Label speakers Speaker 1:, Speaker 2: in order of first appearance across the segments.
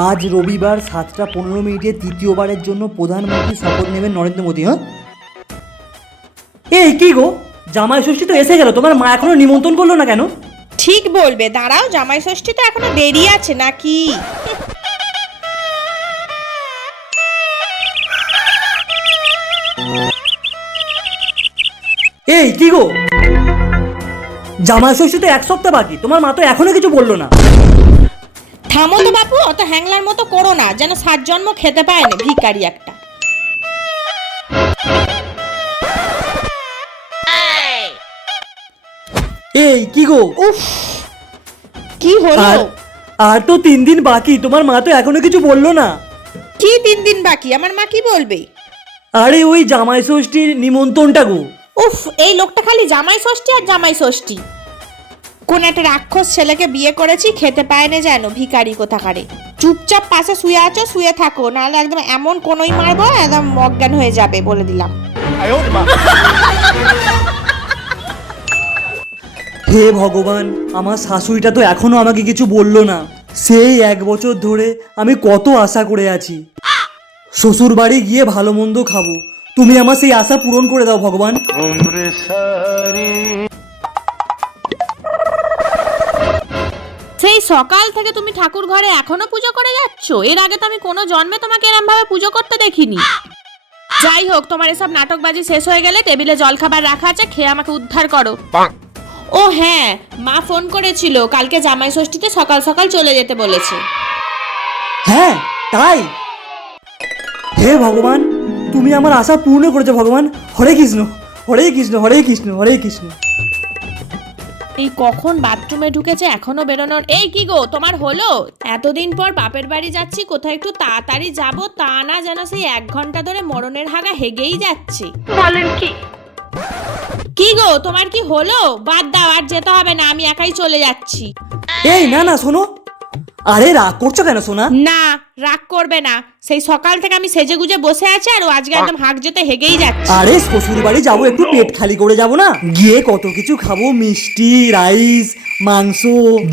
Speaker 1: আজ রবিবার সাতটা পনেরো মিনিটে তৃতীয়বারের জন্য প্রধানমন্ত্রী শপথ নেবেন নরেন্দ্র মোদী হ্যাঁ? এই কি গো? জামাই ষষ্ঠী তো এসে গেল তোমার মা এখনও নিমন্ত্রণ করল না কেন?
Speaker 2: ঠিক বলবে দাঁড়াও জামাই ষষ্ঠী তো এখনও দেরি আছে নাকি?
Speaker 1: এই কি গো? জামাই ষষ্ঠী তো এক সপ্তাহ বাকি তোমার মা তো এখনও কিছু বলল না।
Speaker 2: থামো তো বাপু অত হ্যাংলার মতো করো না যেন সাত জন্ম খেতে পায় না ভিকারি একটা।
Speaker 1: এই কি গো?
Speaker 2: উফ কি হলো?
Speaker 1: আর আর তো তিন দিন বাকি তোমার মা তো এখনও কিছু বলল না।
Speaker 2: কি তিন দিন বাকি? আমার মা কি বলবে?
Speaker 1: আরে ওই জামাই ষষ্ঠীর নিমন্ত্রণটা গো।
Speaker 2: উফ এই লোকটা খালি জামাই ষষ্ঠী আর জামাই ষষ্ঠী। কোন একটা রাক্ষস ছেলেকে বিয়ে করেছি খেতে পায় না যেন ভিকারি কোথাকারে। চুপচাপ পাশে শুয়ে আছো শুয়ে থাকো নাহলে একদম এমন কোনোই মারবো একদম অজ্ঞান হয়ে যাবে বলে দিলাম।
Speaker 1: হে ভগবান আমার শাশুড়িটা তো এখনও আমাকে কিছু বলল না। সেই এক বছর ধরে আমি কত আশা করে আছি। শ্বশুর বাড়ি গিয়ে ভালো মন্দ খাব। তুমি আমার সেই আশা পূরণ করে দাও ভগবান।
Speaker 2: সেই সকাল থেকে তুমি ঠাকুর ঘরে এখনও পুজো করে যাচ্ছ? এর আগে তো আমি কোনো জন্মে তোমাকে এরম ভাবে পুজো করতে দেখিনি। যাই হোক তোমার এসব নাটকবাজি শেষ হয়ে গেলে টেবিলে জলখাবার রাখা আছে খেয়ে আমাকে উদ্ধার করো। ও হ্যাঁ মা ফোন করেছিল কালকে জামাই ষষ্ঠীতে সকাল সকাল চলে যেতে বলেছে।
Speaker 1: হ্যাঁ তাই? হে ভগবান তুমি আমার আশা পূর্ণ করেছ ভগবান। হরে কৃষ্ণ হরে কৃষ্ণ হরে কৃষ্ণ হরে কৃষ্ণ।
Speaker 2: এই কখন বাথরুমে ঢুকেছে এখনও বেরোনোর? এই কি গো তোমার হলো? এতদিন পর বাপের বাড়ি যাচ্ছি কোথায় একটু তাড়াতাড়ি যাব তা না যেন সেই এক ঘণ্টা ধরে মরণের হাগা হেগেই যাচ্ছি। বলেন কি? কি গো তোমার কি হলো? বাদ দাও আর যেতে হবে না আমি একাই চলে যাচ্ছি।
Speaker 1: এই না না শোনো। আরে রাগ করছ কেন সোনা?
Speaker 2: না রাগ করবে না। সেই সকাল থেকে আমি সেজে গুজে বসে আছি আর ও আজকে একদম হাঁক যেতে হেগেই যাচ্ছে।
Speaker 1: আরে শ্বশুর বাড়ি যাব একটু পেট খালি করে যাব না? গিয়ে কত কিছু খাব মিষ্টি রাইস মাংস।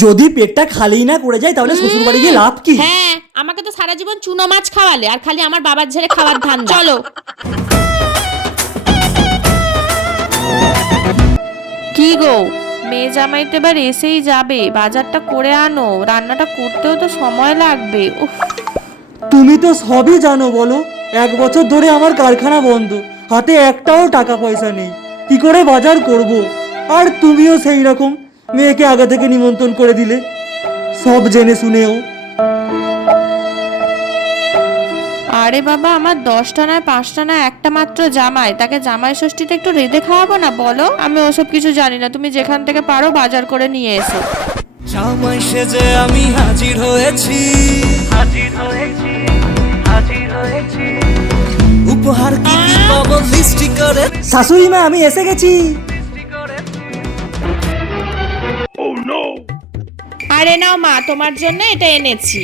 Speaker 1: যদি পেটটা খালি না করে যায় তাহলে শ্বশুর বাড়ি গিয়ে লাভ কি?
Speaker 2: হ্যাঁ আমাকে তো সারা জীবন চুনো মাছ খাওয়ালে আর খালি আমার বাবার ঝেড়ে খাওয়ার ধান চলো। কি গো? মেয়ে জামাইতে এবার এসেই যাবে। বাজারটা করে আনো, রান্নাটা করতেও তো সময় লাগবে।
Speaker 1: তুমি তো সবই জানো বলো, এক বছর ধরে আমার কারখানা বন্ধ, হাতে একটাও টাকা পয়সা নেই। কি করে বাজার করব? আর তুমিও সেই রকম, মেয়েকে আগে থেকে নিমন্ত্রণ করে দিলে। সব জেনে শুনেও।
Speaker 2: আরে বাবা আমার দশটা নয় পাঁচটা না একটা মাত্র জামাই। তাকে জামাই ষষ্ঠীতে একটু রেঁধে খাওয়াবো না বলো? আমি ওসব কিছু জানি না তুমি যেখান থেকে পারো বাজার করে নিয়ে এসো।
Speaker 3: জামাই সেজে আমি হাজির হয়েছি। হাজির হয়েছি হাজির হয়েছি। উপহার কি কি পাবো লিস্টি করে?
Speaker 1: শাশুড়ি মা আমি এসে গেছি।
Speaker 2: আরে নাও মা তোমার জন্য এটা এনেছি।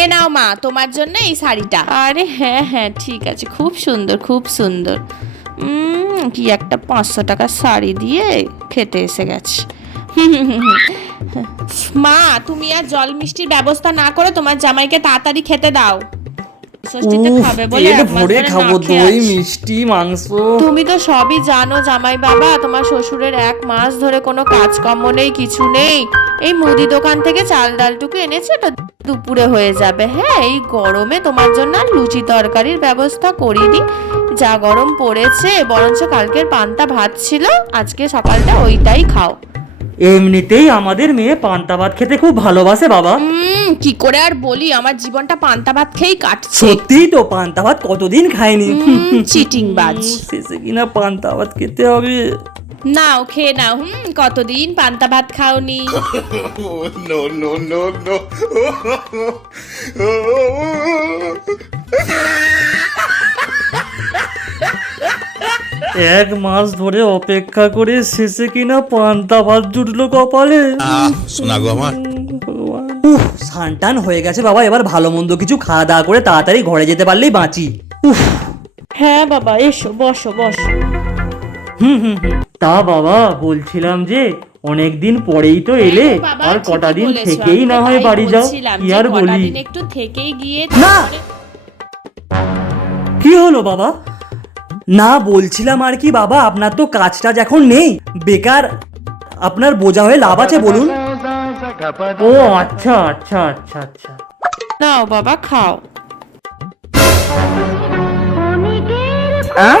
Speaker 2: এ নাও মা তোমার জন্য এই শাড়িটা। আরে হ্যাঁ হ্যাঁ ঠিক আছে খুব সুন্দর খুব সুন্দর। উম, কি একটা পাঁচশো টাকার শাড়ি দিয়ে খেতে এসে গেছে। মা তুমি আর জল মিষ্টির ব্যবস্থা না করে তোমার জামাইকে তাড়াতাড়ি খেতে দাও। তুমি তো সবই জানো জামাই বাবা তোমার শ্বশুরের এক মাস ধরে কোনো কাজকর্ম নেই কিছু নেই। এই মুদি দোকান থেকে চাল ডালটুকু এনেছে তো দুপুরে হয়ে যাবে। হ্যাঁ এই গরমে তোমার জন্য লুচি তরকারির ব্যবস্থা করিনি। যা গরম পড়েছে বরঞ্চ কালকের পান্তা ভাত ছিল আজকে সকালটা ওইটাই খাও।
Speaker 1: এমনিতেই আমাদের মেয়ে পান্তা ভাত খেতে খুব ভালোবাসে বাবা।
Speaker 2: কি করে আর বলি আমার জীবনটা পান্তা ভাত খেয়েই কাটছে।
Speaker 1: সত্যিই তো পান্তা ভাত কতদিন খাইনি।
Speaker 2: চিটিং বাজ
Speaker 1: শেষে কিনা পান্তা ভাত খেতে হবে।
Speaker 2: নাও খেয়ে নাও। হুম কতদিন পান্তা ভাত খাওনি.
Speaker 1: এক মাস ধরে অপেক্ষা করে শেষে কিনা পান্তা ভাত জুটলো কপালে।
Speaker 4: শোনা গো আমার।
Speaker 1: উফ সানটান হয়ে গেছে বাবা এবার ভালো মন্দ কিছু খাওয়া দাওয়া করে তাড়াতাড়ি ঘরে যেতে পারলেই বাঁচি। উফ
Speaker 2: হ্যাঁ বাবা এসো বসো বসো।
Speaker 1: হুম হুম হুম। তা বাবা বলছিলাম যে অনেক দিন পরেই তো এলে। আর কটা দিন থেকেই না হয় বাড়ি যাও কি আর বলি?
Speaker 2: একটু থেকেই গিয়ে
Speaker 1: না! কি হলো বাবা? না বলছিলাম আর কি বাবা আপনার তো কাজ টাজ এখন নেই। বেকার আপনার বোঝা হয়ে লাভ আছে বলুন। ও আচ্ছা আচ্ছা আচ্ছা আচ্ছা।
Speaker 2: নাও বাবা খাও।
Speaker 1: আহ?